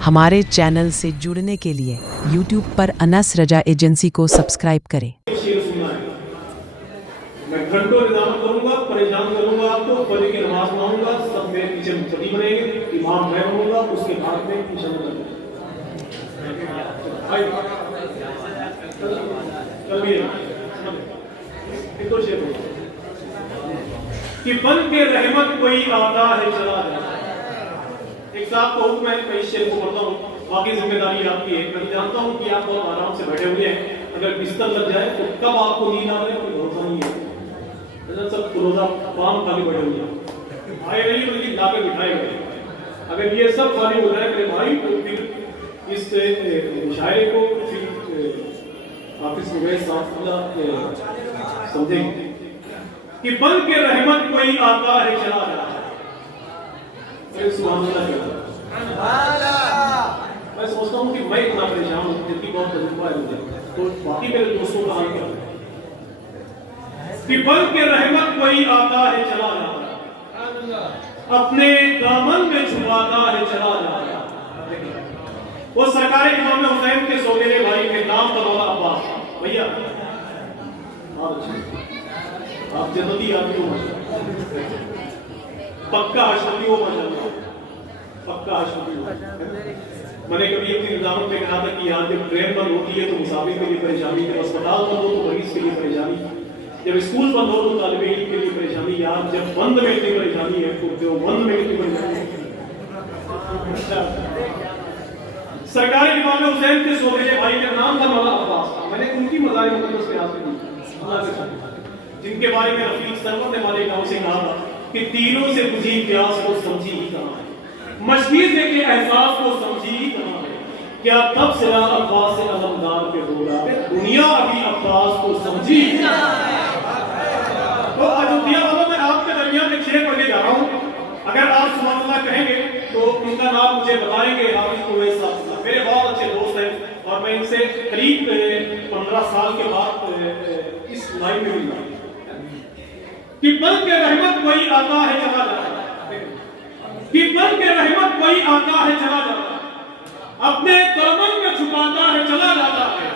हमारे चैनल से जुड़ने के लिए YouTube पर अनस रजा एजेंसी को सब्सक्राइब करें। शेर सुनना है, मैं घंटों निजाम करूंगा, परेशान करूंगा आपको, फजर की नमाज पढ़ाऊंगा, सब मेरे पीछे मुक्तदी बनेंगे, इमाम मैं बनूंगा, उसके बाद में इंशाअल्लाह एक और शेर कि बन के रहमत कोई आता है चला जाता है। एक साहब को हुक्म है, मैं इस शेर को पढ़ता हूँ, बाकी जिम्मेदारी आपकी है। मैं जानता हूँ कि आप बहुत आराम से बैठे हुए हैं, अगर बिस्तर लग जाए तो कब आपको नींद आ रही है कोई भरोसा नहीं है। सब रोजा पाम खाली बैठे हुए हैं, आए नहीं बल्कि लाके बिठाए गए। अगर ये सब खाली हो जाए मेरे भाई तो फिर इस मुशायरे को फिर ऑफिस में गए समझेंगे कि बन के रहमत कोई आता है चला जाता है। सुभान अल्लाह। मैं सोचता हूँ कि मैं इतना परेशान हूँ, जिनकी बहुत तजुर्बा है मुझे, तो बाकी मेरे दोस्तों का हाल क्या कि बन के रहमत कोई आता है चला जाता है, अपने दामन में छुपाता है चला जाता है। वो सरकारी इमाम हुसैन के सौतेले भाई के नाम पर वाला अब्बास भैया, आप जन्नती आदमी हो, पक्का अशरफी हो, माशाअल्लाह पक्का अशरफी हो। मैंने कभी अपनी निजामत में कहा था कि यहाँ जब ट्रेन बंद होती है तो मुसाफिर के लिए परेशानी, जब अस्पताल बंद हो तो मरीज के लिए परेशानी, जब स्कूल बंद हो तो तालिब इल्म के लिए परेशानी। यार जब बंद में इतनी परेशानी है तो जो बंद में इतनी परेशानी है। सरकारी इमाम हुसैन के सौतेले भाई का नाम था मौला अब्बास। मैंने उनकी मज़ाहिर मुक़द्दस के हाथ में जिनके बारे में रफीक सरवर ने हमारे गांव से कहा था कि तीरों से बुझी प्यास को समझी ही कहां है, मशकीज़े के एहसास को समझी ही कहां है, क्या तब से अब्बास से अलमदार पे बोला दुनिया अभी अब्बास को समझी ही कहां है। तो अयोध्या वालों में आपके दरमियान एक शेर पढ़ने जा रहा हूं, अगर आप सुभान अल्लाह कहेंगे तो उनका नाम मुझे बताएंगे। हाफिज कुवैस साहब मेरे बहुत अच्छे दोस्त हैं और मैं इनसे करीब 15 साल के बाद इस लाइन में मिला कि बन के रहमत कोई आता है चला जाता है, कि बन के रहमत कोई आता है चला जाता है, अपने दामन में छुपाता है चला जाता है,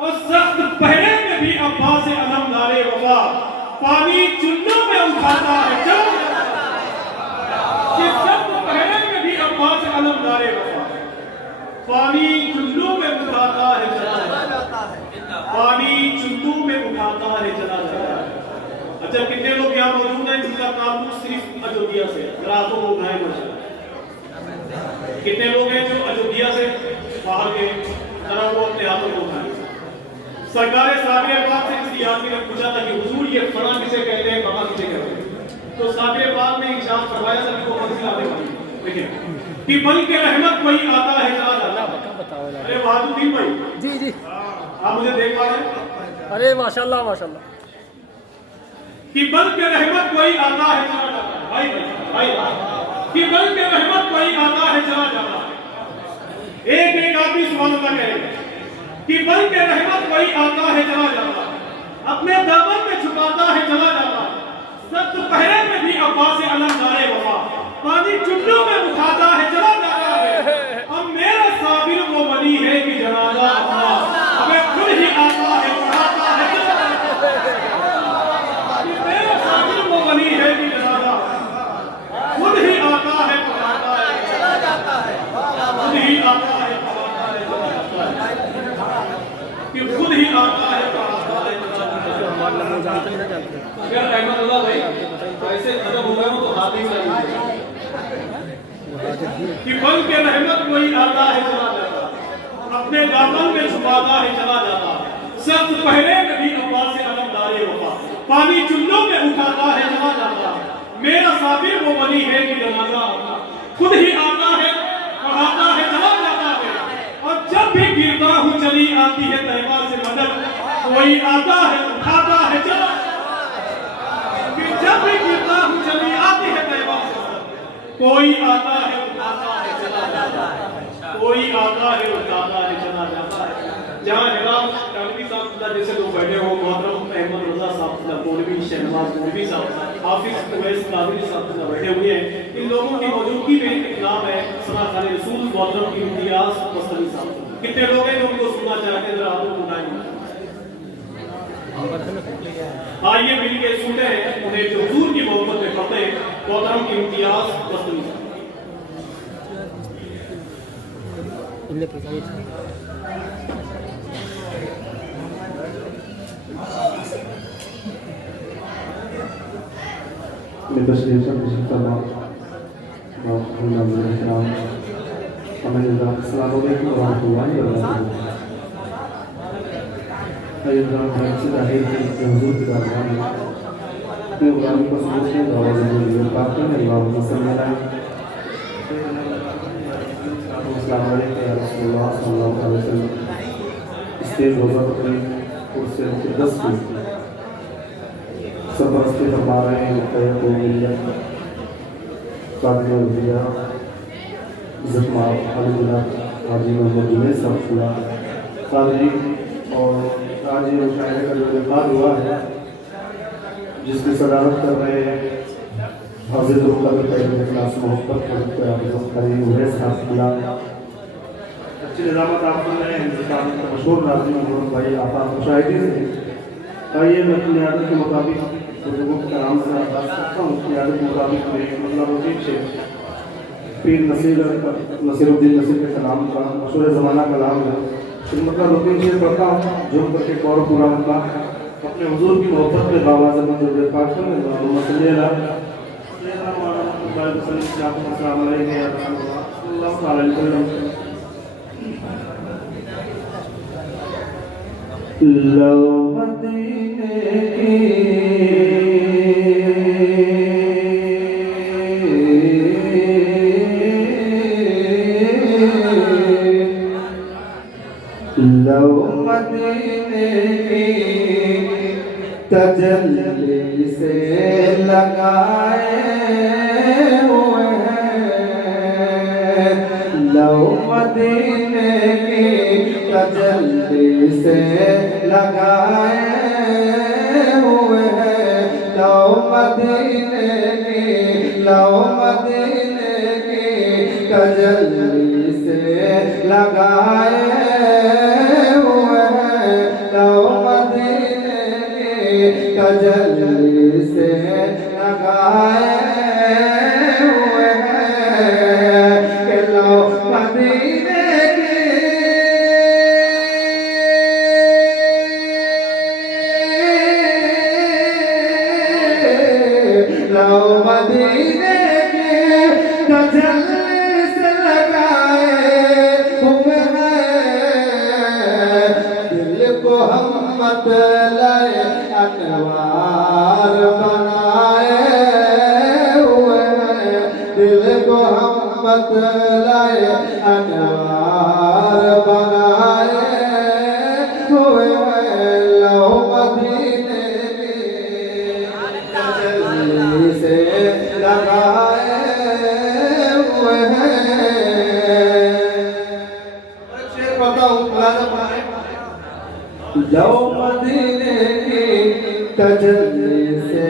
और सख्त पहरे में भी अब्बास से अलमदारे वफा पानी चुल्लों में उठाता है चला जाता है, कि सख्त पहरे में भी अब्बास से अलमदारे वफा पानी चुल्लों में उठाता है चला जाता है, पानी चुल्लों में उठाता है चला जाता है। अच्छा, कितने लोग यहाँ मौजूद हैं जिनका ताल्लुक सिर्फ अयोध्या से, जरा हाथों को उठाएं माशाअल्लाह। कितने लोग हैं जो अयोध्या से बाहर के, जरा वो अपने हाथों को उठाएं। सरकार साबिर बाग से किसी आदमी ने पूछा था कि हुजूर ये फला किसे कहते हैं, बाबा किसे कहते हैं, तो साबिर बाग ने इरशाद फरमाया था कि वो मंजिल आने वाली है। देखिए कि बन के रहमत कोई आता है चला जाता है। अरे वाजुद्दीन भाई जी जी, आप मुझे देख पा रहे हैं? अरे माशाल्लाह माशाल्लाह। कि बन के रहमत कोई आता है चला जाता है, भाई कि बन के रहमत कोई आता है चला जाता है। एक एक आदमी सुभान अल्लाह कहेगा कि बन के रहमत कोई आता है चला जाता है, अपने दामन में छुपाता है चला जाता है, सख्त पहरे में भी अब्बास से अलमदारे वफा पानी चुल्लों में उठाता है चला जाता है। अब मेरा साबिर वो वली है कि जनाजा हमें खुद ही आता है पढ़ाता है चला जाता है। मेरा साबिर वो वली है कि जनाजा खुद ही आता है पढ़ाता है चला जाता है, खुद ही आता है पढ़ाता है चला जाता है, कि खुद ही आता है पढ़ाता है चला जाता है। अगर रहमतुल्लाह भाई ऐसे खत्म हो गए तो हाथ ही में कि बन के रहमत कोई आता है चला जाता है, अपने दामन में छुपाता है चला जाता है, सख्त पहरे में भी अब्बास से अलमदारे वफा पानी चुल्लों में उठाता है चला जाता है। मेरा साबिर वो वली है कि जनाजा खुद ही आता है पढ़ाता है चला जाता है, और जब भी गिरता हूँ चली आती है तैबा से मदद कोई आता है उठाता है चला, जब भी गिरता हूँ चली आती है तैबा से कोई आता है उठाता है चला जाता है, कोई आता है उठाता है चला जाता है। जहाँ हिराम कानवी साहब जैसे लोग बैठे हो, मोहतरम अहमद रजा साहब साहब, मौलवी शहनवाज मौलवी साहब, हाफिज उवैस कादरी साहब बैठे हुए हैं। इन लोगों की मौजूदगी में एक नाम है सना खान रसूल मोहतरम की इम्तियाज मस्तनी साहब। कितने लोग हैं उनको सुनना चाहते हैं, जरा हाथों को उठाएंगे। आइए मिलके सुनते हैं उन्हें जो हुजूर की मोहब्बत में पढ़ते हैं, मोहतरम की इम्तियाज मस्तनी साहब। सरपरस्ती फरमा रहे हैं हाजी मोहम्मद जुनैद साहब कादरी। और आज ये मुशायरे का जो इक़ाद हुआ है, जिसकी सदारत कर रहे हैं मोहब्बत अच्छी निज़ामत आप सुन रहे हैं हिंदुस्तान के मशहूर राजी मोहम्मद भाई आपा मुशाहिदी से। आइए मैं अपनी आदत के मुताबिक बुजुर्गों के नाम से आगाज़ करता हूँ। उसकी आदत के मुताबिक मैं मतलब से पीर नसीरुद्दीन नसीर के कलाम का मशहूर ज़माना कलाम है, फिर मतलब रुकीन शेर पढ़ता हूँ जो करके गौर पूरा मतलब अपने हुजूर की मोहब्बत में बाबा ज़मान जो पाठ में लो मदीने तजल्ली से लगाए हुए हैं, लो मदीने की तजल्ली से लगाए हुए हैं, लो मदीने की तजल्ली से लगाए हुए हैं, लो मदीने की तजल्ली से लगाए हुए हैं, कि लो मदीने मदीने के तजल्ली से लगाए हुए हैं, दिल को हम मतलाए अनवार बनाए हुए हैं, दिल को हम मतलाए अनवार बनाए हुए हैं, लो मदीने से लगाए हुए हैं। शेर बताऊं लो मदीने की तजल्ली से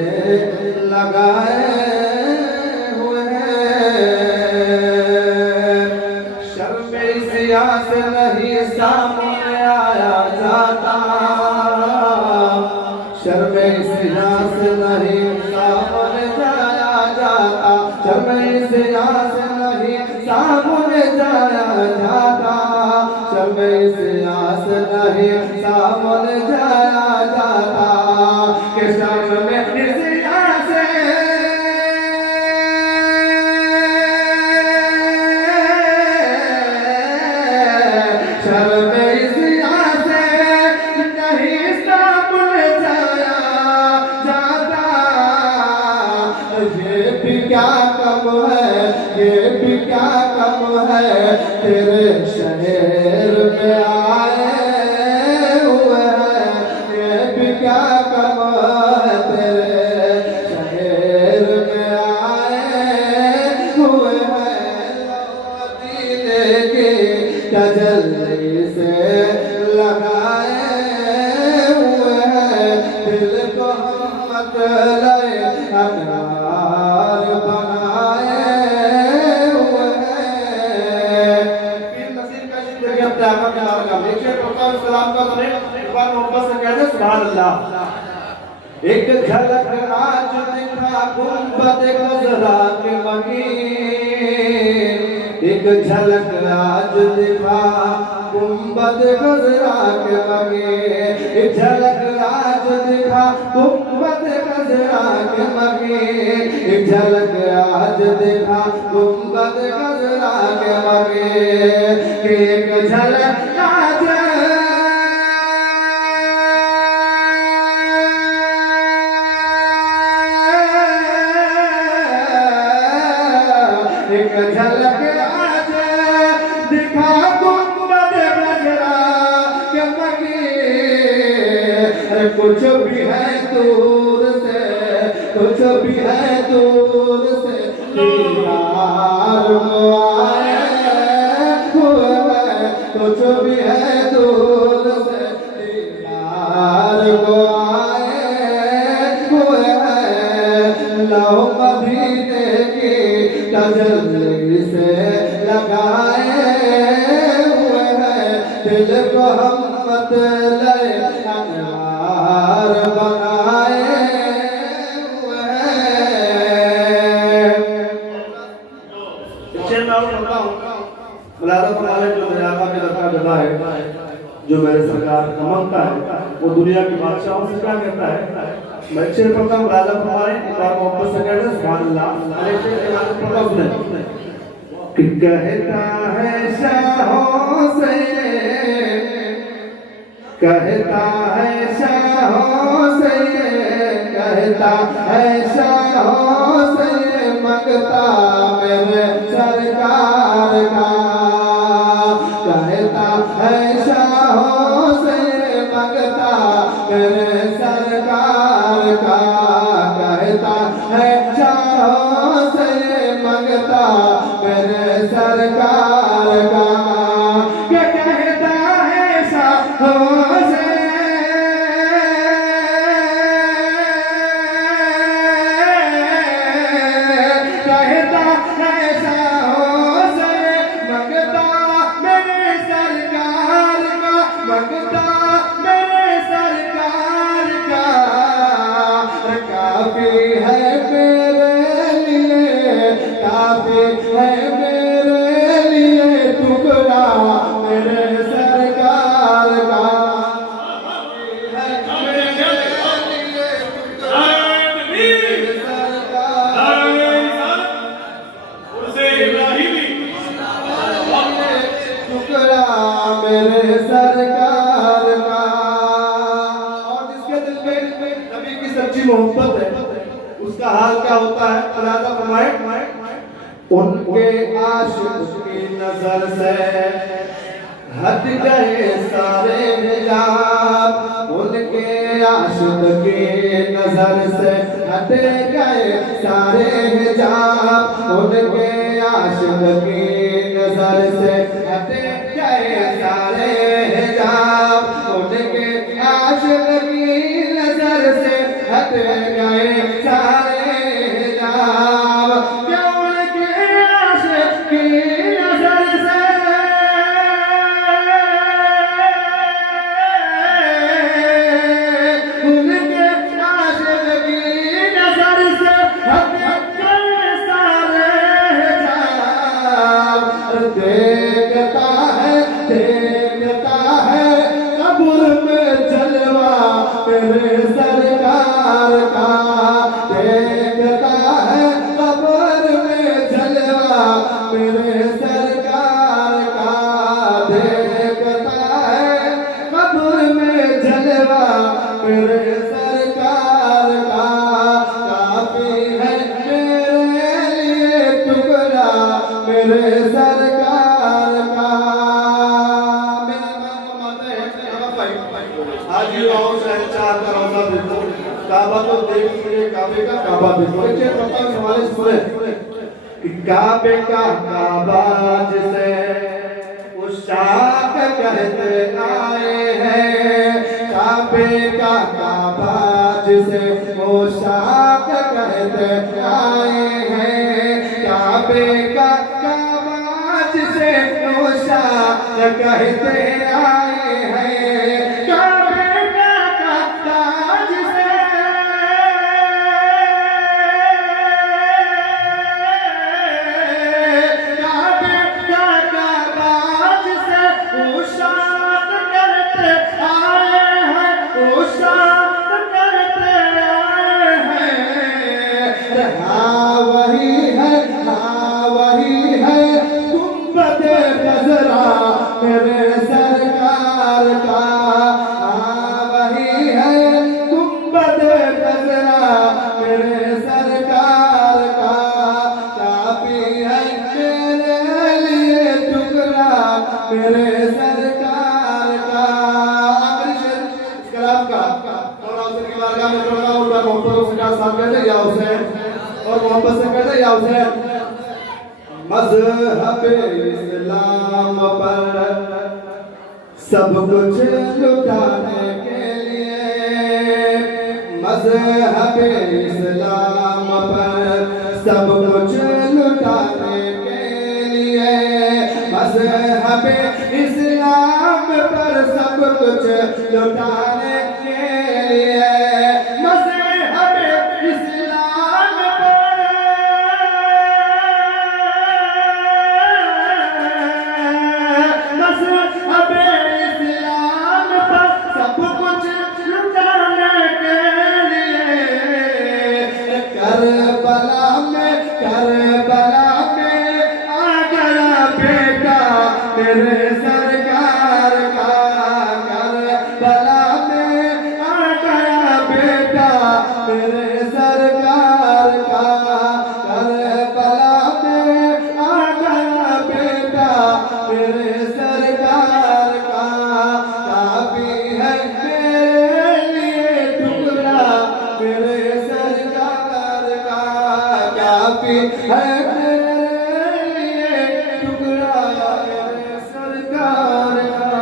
लगाए हुए हैं, शर्म सिया से नहीं सामने आया जाता, शर्म सिया से नहीं सामने जाया जाता, शर्म सिया से नहीं सामने जाया जाता, शर्म सिया से नहीं सामने जाया जाता, कि शर्म सिया से शर्म सिया से नहीं सामने जाया जाता, ये भी क्या कम है, ये भी क्या कम है, तेरे शहर में आए हुए हैं, ये भी क्या कम है, तेरे शहर में आए हुए हैं, मदीने की तजल्ली से लगाए हुए हैं, दिल को लय अनवार बनाए हुए हैं। पीर नसीर का जिक्र अपने आका के नाम का देखिए प्रोफेसर सलाम का सुने एक बार मोहब्बत से कह दे सुभान अल्लाह। एक झलक आज दिखा गुंबद खजरा के मगी, एक झलक आज दिखा गुंबद खजरा के मगे, एक झलक आज दिखा गुंबद खजरा के मगे, एक झलक आज दिखा गुंबद खजरा के मगे, एक झलक आज एक झलक आज दिखा गुंबद खजरा के मगे। कुछ भी है दूर से, कुछ भी है दूर से दीदार आए हुए, कुछ भी है दूर से दीदार आए हुए। लौ मदीने की तजल्ली से लगाए हुए हैं, दिल को हम लय अनवार बनाए हुए हैं। शेर मैं और पढ़ता हूँ मुलादा फरमाने जो मेरे आका के दरगाह गदा है, जो मेरे सरकार का ममता है, वो दुनिया की बादशाहों से क्या कहता है। मैं शेर पढ़ता हूँ मुलादा फरमाने एक बार मोहब्बत से कहते हैं सुभान अल्लाह। अरे शेर के बाद पढ़ता हूँ सुने कि कहता है शाहों से, कहता है शाहों से, कहता है शाहों से मंगता मेरे सरकार का, कहता है शाहों से मंगता मेरे सरकार का, कहता है शाहों से मंगता मेरे सरकार का, कहता है शाहों से मेरे सरकार का। और जिसके दिल में नबी की सच्ची मोहब्बत है उसका हाल क्या होता है, मुलादा फरमाए। उनके आशिक की नजर से हट गए सारे हिजाब, उनके आशिक की नजर से हट गए सारे हिजाब, उनके आशिक की नजर से हट गए सारे हिजाब, उनके आशिक की नजर से हट गए सारे हिजाब, क्या उनके आशिक की नजर से उनके आशिक की नजर से हट गए सारे हिजाब। देखता है कब्र में जलवा मेरे सरकार का, देखता है कब्र में जलवा मेरे सरकार का, देखता है कब्र में जलवा मेरे सरकार का, काफी है मेरे लिए टुकड़ा मेरे सरकार का। आज ये गाँव शहर चार का रोजा देखो, काबा तो देखिए, काबे का काबा देखो, देखिए पता हमारे सुने कि काबे का काबा जिसे उस शाख कहते आए हैं, काबे का काबा जिसे वो शाख कहते आए हैं, काबे का काबा जिसे वो शाख कहते आए हैं, काबे का काबा जिसे काबे का काबा जिसे वो शाख कहते आए हैं, वो शाख कहते आए हैं। हाँ वही है गुंबदे खज़रा मेरे सरकार का, हाँ वही है गुंबदे खज़रा मेरे सरकार का, काफी है मेरे लिए टुकड़ा मेरे सरकार का। आखिरी शेर इस कलाम का थोड़ा उसके बारगाह में थोड़ा उल्टा मोहब्बत से साथ कहते या हुसैन, और मोहब्बत से कहते या हुसैन। मज़हब इस्लाम पर सब कुछ लुटाने के लिए, मज़हब इस्लाम पर सब कुछ लुटाने के लिए, मज़हब इस्लाम पर सब कुछ लुटाने के लिए, मज़हब इस्लाम पर मज़हब इस्लाम पर सब कुछ लुटाने के लिए, करबला में आ गया बेटा मेरे सरकार का, करबला में आ गया बेटा मेरे सरकार का, करबला में आ गया बेटा मेरे सरकार का, काफी है मेरे लिए टुकड़ा मेरे सरकार का, काफी है मेरे लिए टुकड़ा मेरे सरकार का।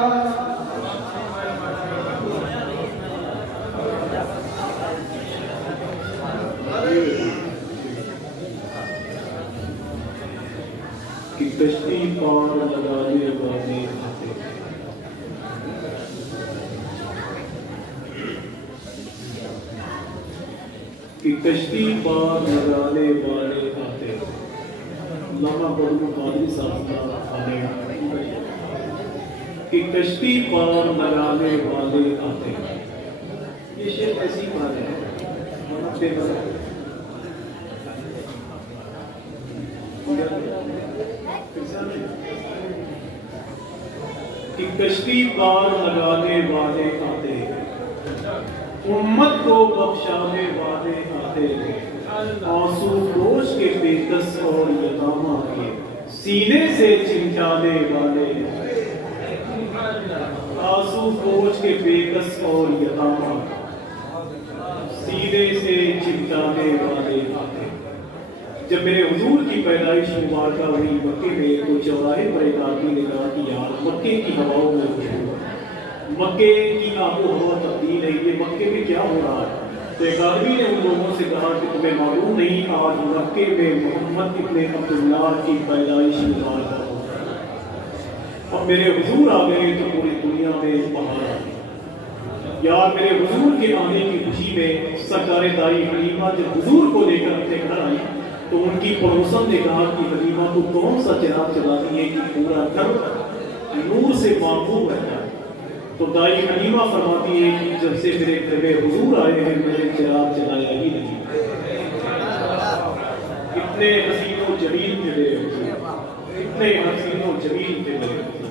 कि कश्ती पार लगाने वाले आते, कि कश्ती पार लगाने वाले आते, लामा बदलू कादरी साहब का आने, कि कश्ती पार लगाने वाले आते। ये शेर ऐसी बात है कि कश्ती पार लगाने वाले आते, उम्मत को बख्शाने वाले आते, आंसू रोज के बेकस और यतामा के सीने से चिमटाने वाले, आंसू रोज के बेकस और यतामा सीने से चिमटाने वाले आते। जब मेरे हुजूर की पैदाइश मुबारक हुई मक्के में, तो चौराहे पर एक आदमी ने कहा कि यार मक्के की हवाओं में खुशबू, मक्के की आबो हवा तब्दील है, ये मक्के में क्या हो रहा है? तो एक आदमी ने उन लोगों से कहा कि तुम्हें मालूम नहीं, आज मक्के में मोहम्मद इब्ने अब्दुल्लाह की पैदाइश मुबारक हो, अब मेरे हुजूर आ गए तो पूरी दुनिया में बहार आ गई। यार मेरे हुजूर के आने की खुशी में सरकार दाई हलीमा जब हुजूर को लेकर अपने घर आई, तो उनकी पड़ोसन ने कहा कि हलीमा तू कौन सा चिराग चलाती है कि पूरा घर नूर से मामूर रहता है? तो दाई हलीमा फरमाती है कि जब से मेरे घर में हुजूर आए हैं मैंने चिराग जलाया ही नहीं। इतने हसीनो जमील थे मेरे हुजूर, इतने हसीनो जमील थे मेरे हुजूर।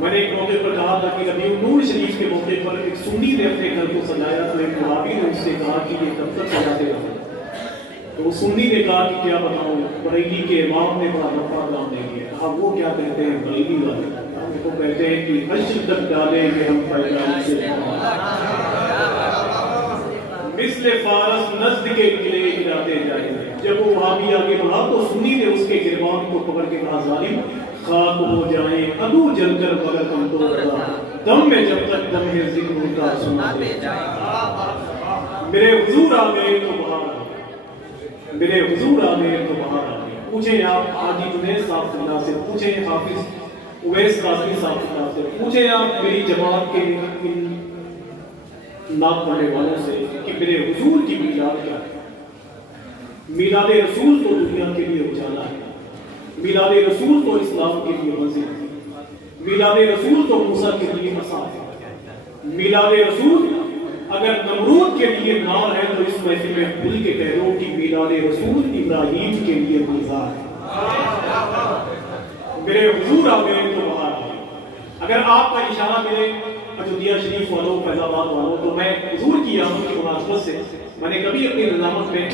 मैंने एक मौके पर कहा था कि अभी नूर शरीफ के मौके पर एक सुन्नी ने अपने घर को सजाया, तो एक मुआवी ने उससे कहा कि ये कब तक सजाते रहे? तो सुन्नी ने कहा कि क्या बताऊं, बरेली के इमाम ने बड़ा लंबा काम दे दिया। कहा वो क्या कहते हैं बरेली वाले? वो कहते हैं कि हश्र तक डालेंगे हम पैदाइश से, मिस्ले फारस नज़्द के किले गिराते जाएंगे। जब वो वहां भी आगे बढ़ा तो सुन्नी ने उसके गिरबान को पकड़ के कहा जालिम खाक हो जाए अदू जलकर मगर हम तो दम में जब तक दम में जिक्र उनका सुनाते जाए। मेरे हुजूर आ गए तो बहार आ गई, मेरे हुजूर आ गए तो बहार आ गई। पूछे आप हाजी जुनैद साहब फिल्ला से, पूछे हाफिज उवैस काज़ी साहब फिल्ला से, पूछे आप मेरी जमात के इन नाम पढ़ने वालों से कि मेरे हुजूर की मीलाद क्या है। मीलाद रसूल तो दुनिया के लिए उजाला है, मीलाद रसूल तो इस्लाम के लिए मंजिल है, मीलाद रसूल तो मूसा के लिए मसाफ है। मीलाद रसूल अगर नमरूद के लिए नार है तो इस महफिल में खुल के कह दो कि मीलाद रसूल इब्राहीम के लिए गुलजार है। मेरे हुजूर आ गए तो बहार आ गई। अगर आपका इशारा मिले अयोध्या शरीफ वालों, फैजाबाद वालों, तो मैं हुजूर की आमद की मुनासबत से मैंने कभी अपनी निजामत में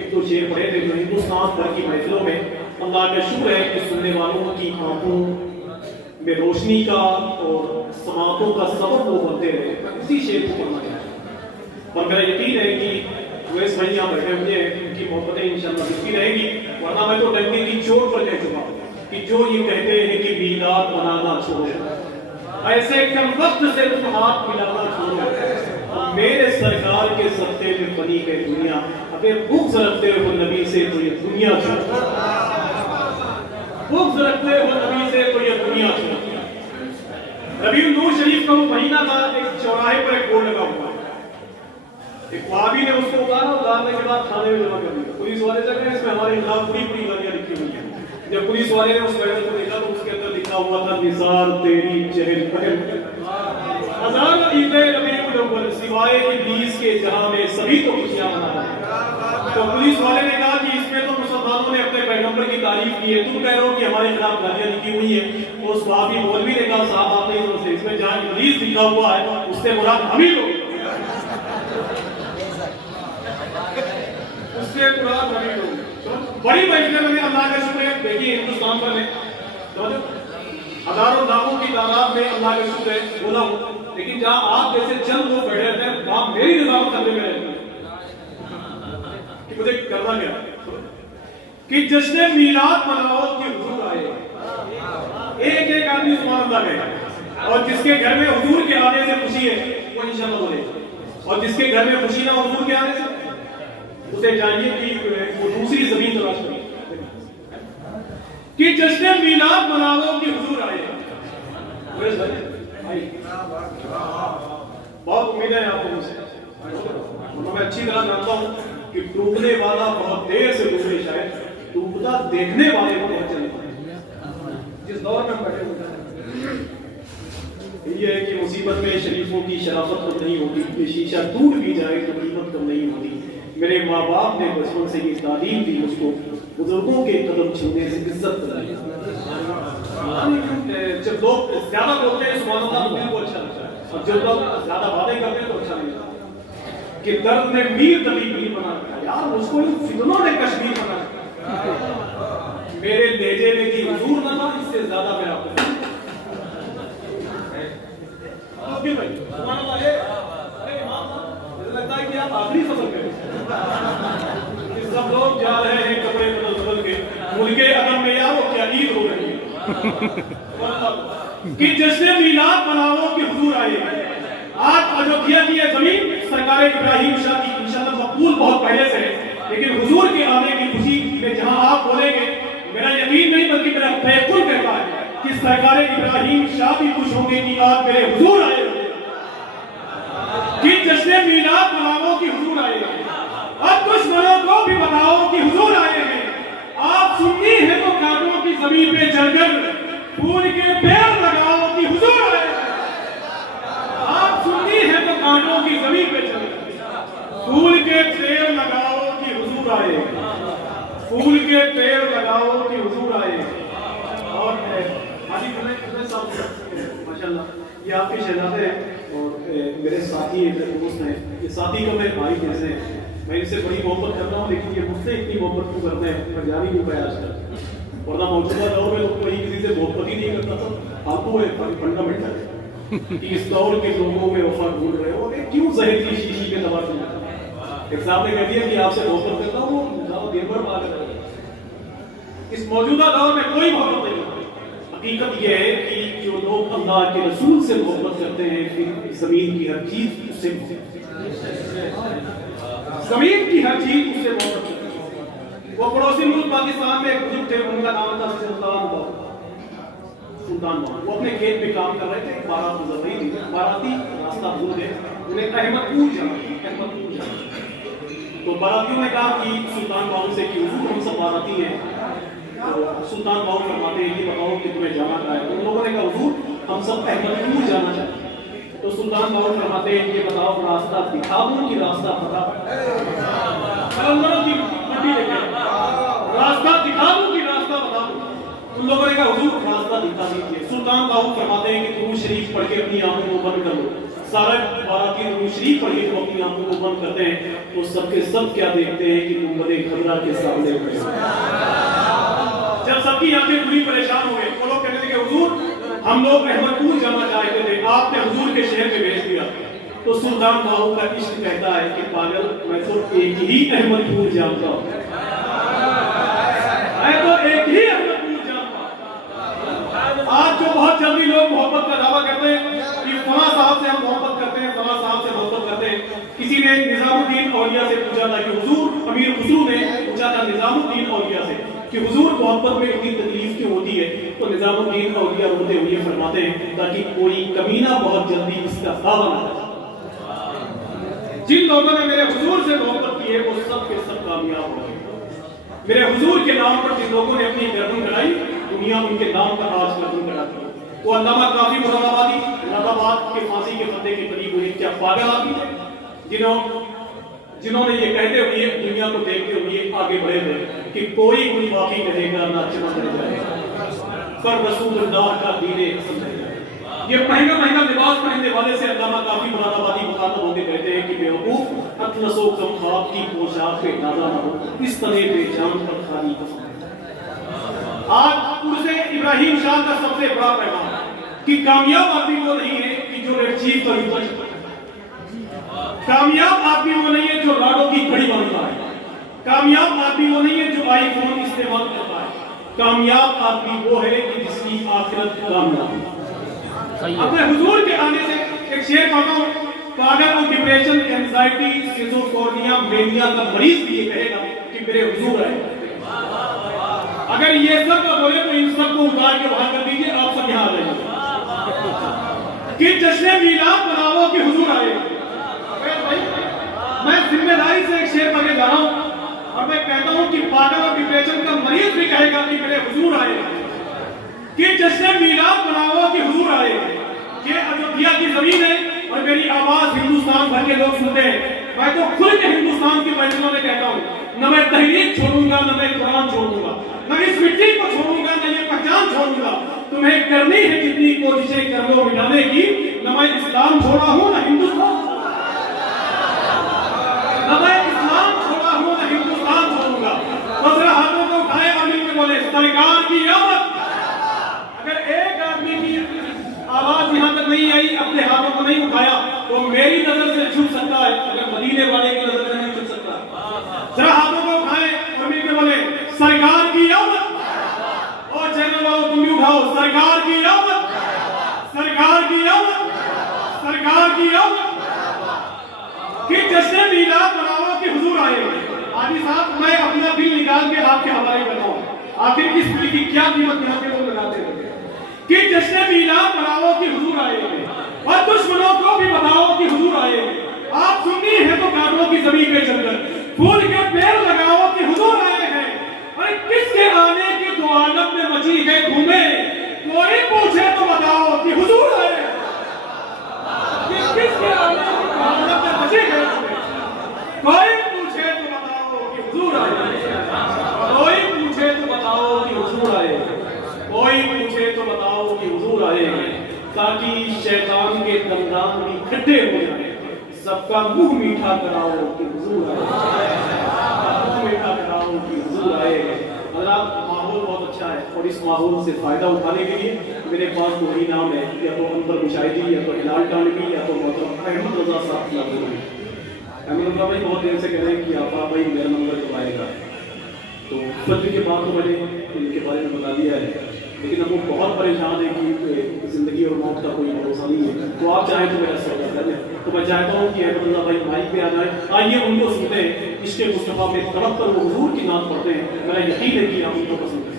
एक दो शेर पढ़े थे जो हिंदुस्तान भर की महफिलों में अल्लाह का शुक्र है कि सुनने वालों की आंखों में रोशनी का और समातों का सबब वो बनते रहे। मैं उसी शेर को पढ़ना चाहता हूं और मेरा यकीन है कि वैस भाई यहाँ बैठे हुए हैं, उनकी मोहब्बतें इंशाल्लाह मिलती रहेगी। वरना मैं तो डंडे की चोट पर कह चुका हूं कि जो ये कहते हैं कि मीलाद मनाना छोड़ो, ऐसे कम वक्त से तुम हाथ मिलाना छोड़ो। मेरे सरकार के सत्ते में बनी है दुनिया, अगर बुग्ज रखते हो नबी से तो ये दुनिया छोड़ो, बुग्ज रखते हो नबी से तो ये दुनिया छोड़ो। रबीउल नूर शरीफ का वो महीना था, एक चौराहे पर एक बोर्ड लगा हुआ, एक वहाबी ने उसको उतारने के बाद थाने में जमा कर दिया। पुलिस वाले चल रहे, इसमें हमारे खिलाफ पूरी पूरी गालियां लिखी हुई है। जब पुलिस वाले ने उस बैनर को देखा तो उसके अंदर लिखा हुआ था निसार तेरी चहल पहल, हजारों ईदें रबीउल अव्वल सिवाय इब्लीस के जहां में सभी तो खुशियां मना रहे हैं। तो पुलिस वाले ने कहा कि इसमें तो मुसलमानों ने अपने पैगंबर की तारीफ की है, तुम कह रहे हो कि हमारे खिलाफ गालियां लिखी हुई है। उस वहाबी मौलवी ने कहा साहब आप नहीं समझते, इसमें जहां इब्लीस लिखा हुआ है उससे मुराद हम ही लोग, उससे मुराद हम ही लोग। बड़ी महफिल में अल्लाह का शुक्र है, देखिए हिंदुस्तान भर में हजारों लाखों की तादाद में अल्लाह का शुक्र है बोला हूं, लेकिन जहां आप जैसे चंद लोग बैठे रहते हैं वहां मेरी निजामत करने में रहती है कि मुझे करना क्या कि जश्न मीलाद मनाओ कि हुजूर आए। एक एक आदमी सुभान अल्लाह कहे, और जिसके घर में हुजूर के आने से खुशी है वो इंशाल्लाह बोले, और जिसके घर में खुशी ना हुजूर के आने से उसे चाहिए कि वो दूसरी जमीन तलाश करे कि जश्न मीलाद मनाओ कि हुजूर आए। बहुत उम्मीद है आपको मुझसे, मैं अच्छी तरह जानता हूं कि टूटने वाला बहुत देर से टूटे, शायद टूटता देखने वाले को बहुत जल्दी। जिस दौर में बैठे हुए ये है कि मुसीबत में शरीफों की शराफत कम नहीं होती, ये शीशा टूट भी जाए तो कीमत कम नहीं होती। मेरे माँ बाप ने बचपन से ये तालीम दी मुझको, बुजुर्गों के कदम छूने से इज्जत कराई। जब लोग ज्यादा बोलते हैं सुभान अल्लाह तो दिल को अच्छा लगता है, और जब लोग ज्यादा बातें करते हैं तो अच्छा नहीं लगता। कि दर्द ने मीर कभी मीर बना रखा यार, उसको इन फितनों ने कश्मीर बना रखा। मेरे लेजे में की हुजूर ना था, इससे ज्यादा मैं आपको भाई सुभान अल्लाह है। अरे इमाम मुझे लगता है कि आप आखिरी फसल करें, सब लोग जा रहे हैं कपड़े बदल बदल के, मुल्के अदम में यार वो क्या ईद हो रही है कि जश्न मीलाद मनाओ कि हुजूर आए। आज अयोध्या की यह जमीन सरकार इब्राहीम शाह की इंशाल्लाह मकबूल बहुत पहले से है, लेकिन हुजूर के आने की खुशी में जहां आप बोलेंगे, मेरा यकीन नहीं बल्कि मेरा तयक्कुन कहता है कि सरकार इब्राहीम शाह भी खुश होंगे कि आज मेरे हुजूर आए, कि जश्न मीलाद मनाओ कि हुजूर आए। और दुश्मनों को भी बताओ कि हुजूर आए हैं। आप सुन्नी हैं तो कांटों की जमीन पे चढ़कर फूल के पेड़ लगाओ कि हुजूर आए हैं। आप सुन्नी हैं तो कांटों की जमीन पे चढ़कर फूल के पेड़ लगाओ कि हुजूर आए, फूल के पेड़ लगाओ कि हुजूर आए। और हाजी जुनैद साहब माशाल्लाह ये आपके शहजादे हैं और मेरे साथी दोस्त हैं, ये साथी का मेरे भाई जैसे हैं। मैं इनसे बड़ी मोहब्बत करता हूँ, लेकिन ये मुझसे इतनी मोहब्बत क्यों करते हैं मैं जान ही नहीं पाया आजकल। वरना मौजूदा दौर में तो कोई किसी से मोहब्बत ही नहीं करता था। आपको फंडामेंटल है कि इस दौर के लोगों में वफा ढूंढ रहे हो, क्यों जहरीली शीशी के दबा दिया। एक साहब ने कह दिया कि आपसे मोहब्बत करता हूँ, वो देर भर बात कर। इस मौजूदा दौर में कोई मोहब्बत नहीं करता। हकीकत यह है कि जो लोग अल्लाह के रसूल से मोहब्बत करते हैं, फिर जमीन की हर चीज उससे जमीन की हर चीज उससे मोहब्बत करती है। वो पड़ोसी मुल्क पाकिस्तान में एक बुजुर्ग थे, उनका नाम था सुल्तान बाहू। वो अपने खेत में काम कर रहे थे, बारात गुजर रही थी, बाराती रास्ता भूल गए, उन्हें अहमदपुर जाना। तो बारातियों ने कहा कि सुल्तान बाहू से कि हुजूर हम सब बाराती हैं। तो सुल्तान बाहू फरमाते हैं कि बताओ कि तुम्हें जाना कहाँ है। तो उन लोगों ने कहा हुजूर हम सब अहमदपुर जाना चाहते हैं। तो सुल्तान बाहू फरमाते हैं कि बताओ रास्ता दिखा दूं कि रास्ता बता, रास्ता दिखा दूं कि रास्ता बता दूं। उन लोगों ने कहा हुजूर रास्ता दिखा दीजिए। सुल्तान बाहू फरमाते हैं कि दुरूद शरीफ पढ़ के अपनी आंखों को बंद कर लो। सारा बाराती दुरूद शरीफ पढ़ के तुम अपनी आंखों को बंद करते हैं तो सबके सब क्या देखते हैं कि गुंबद खजरा के सामने खड़े हो। जब सबकी आंखें पूरी परेशान हो गई, वो लोग कहने लगे हुजूर हम लोग अहमदपुर जाना चाहते थे, आपने हुजूर के शहर में भेज दिया। तो सुल्तान बाहू का इश्क कहता है कि पागल मैं तो एक ही अहमदपुर जानता हूं, मैं तो एक ही अहमदपुर जानता हूं। आज जो बहुत जल्दी लोग मोहब्बत का दावा करते हैं कि फला साहब से हम मोहब्बत करते हैं, फला साहब से मोहब्बत करते हैं। किसी ने निजामुद्दीन औलिया से पूछा था कि हुजूर, अमीर खुसरू ने पूछा था निजामुद्दीन औलिया से कि हुजूर मोहब्बत में इतनी तकलीफ क्यों होती है। तो निजामुद्दीन औलिया रोते हुए फरमाते हैं ताकि कोई कमीना बहुत जल्दी इसका सावा न हो। जिन लोगों ने मेरे हुजूर से मोहब्बत की है वो सब के सब कामयाब हो गए। मेरे हुजूर के नाम पर जिन लोगों ने अपनी गर्दन कटाई, दुनिया उनके नाम पर आज गर्दन कटाती है। वो अल्लामा काजी मुरादाबादी मुरादाबाद के फांसी के फंदे के करीब हुए, क्या पागल आदमी थे जिन्होंने ये कहते हुए दुनिया को देखते हुए आगे बढ़े थे कि कोई गुस्ताखी करेगा ना चमक जाएगा, पर रसूलुल्लाह का दीन हसन है। ये महंगा महंगा लिबास पहनने वाले से अल्लामा काफी मुरादाबादी मुखातब होकर कहते हैं कि बेवकूफ अतलसो कमखाब की पोशाक पे नाज़ा न हो, इस तरह बेजान पर खाली कसम। आज उर्से इब्राहिम शाह का सबसे बड़ा पैगाम कि कामयाब आदमी वो नहीं है कि जो रेड चीफ का यूज, कामयाब आदमी वो नहीं है जो लाडो की घड़ी बांधता है, कामयाब आदमी वो नहीं है जो आईफोन इस्तेमाल करता है, कामयाब आदमी वो है कि जिसकी आखिरत कामयाब है। अपने हुजूर के आने से एक शेर पढ़ता हूं, पागल और डिप्रेशन, एंजाइटी, सिजोफ्रेनिया, मेनिया का मरीज भी ये कहेगा कि मेरे हुजूर आए। अगर ये सब का बोले तो इन सबको उतार के बाहर कर दीजिए, आप सब यहाँ आ जाइए कि जश्न मीलाद मनाओ कि हुजूर आए। मैं जिम्मेदारी से एक शेर पढ़े जा रहा हूं और मैं कहता हूं कि पागल और डिप्रेशन का मरीज भी कहेगा कि मेरे हुजूर आए, कि जश्न मीलाद मनाओ कि हुजूर आए। ये अयोध्या की जमीन है और मेरी आवाज हिंदुस्तान भर के लोग सुनते हैं। मैं तो खुल के हिंदुस्तान की मस्जिदों में कहता हूं, न मैं तहरीक छोड़ूंगा, न मैं कुरान छोड़ूंगा, न इस मिट्टी को छोड़ूंगा, न ये पहचान छोड़ूंगा। तुम्हें करनी है जितनी कोशिशें कर लो मिटाने की, न मैं इस्लाम छोड़ा हूं न हिंदुस्तान, न मैं इस्लाम छोड़ा हूं न हिंदुस्तान छोड़ूंगा। बस हाथों को उठाए और मिलकर बोले सरकार की आमद। अगर एक आदमी की आवाज यहाँ तक नहीं आई, अपने हाथों को नहीं उठाया, तो मेरी नजर से छूट सकता है, अगर मदीने वाले की नजर से नहीं छूट सकता। जरा हाथों को उठाए और मिलकर बोले सरकार की आमद। और चैनल वालों तुम भी उठाओ, सरकार की आमद, सरकार की आमद, सरकार की आमद। कि जश्न मीलाद मनाओ कि हुजूर आए। हाजी साहब मैं अपना दिल निकाल के आपके हवाले करता हूं, आखिर इस दिल की क्या कीमत यहाँ पे लोग लगाते हैं कि जश्न मीलाद मनाओ कि हुजूर आए और दुश्मनों को भी बताओ कि हुजूर आए। आप सुन्नी है तो काटो की जमीन पे चलकर फूल के पेड़ लगाओ कि हुजूर आए हैं। अरे किसके आने की तो आलम में मची है घूमे, कोई पूछे तो बताओ कि हुजूर आए। किसके आने की तो आलम में मची है, कोई पूछे तो बताओ कि हुजूर आए, कोई पूछे तो बताओ कि हुजूर आए, कोई पूछे तो बताओ कि हुजूर आए, ताकि शैतान के दंदान भी खट्टे हो जाए, सबका मुंह मीठा कराओ कि हुजूर आए, मुंह मीठा कराओ कि हुजूर आए। हज़रात माहौल बहुत अच्छा है और इस माहौल से फायदा उठाने के लिए मेरे पास दो ही नाम है, या तो अनवर मुशाहिदी, या तो हिलाल टानवी, या तो अहमद रजा साहब। अहमद रजा भाई बहुत देर से कह रहे हैं कि आप भाई मेरा नंबर कब आएगा, तो फजर के बाद तो मैंने इनके बारे में बता दिया है, लेकिन अब वो बहुत परेशान है कि जिंदगी और मौत का कोई भरोसा नहीं है। तो आप चाहें तो मेरा सवाल कर लें, तो तो मैं चाहता हूँ कि अहमदुल्लाह भाई माइक पे आ जाए, आइए उनको सुनते हैं, इश्क़ मुस्तफ़ा में तड़प कर वो हुजूर की नाम पढ़ते हैं। मेरा यकीन है कि आप उनको पसंद करें।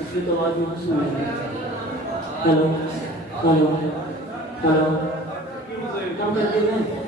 इसकी तो आवाज नहीं सुन रही। हेलो हेलो हेलो कम कर दे।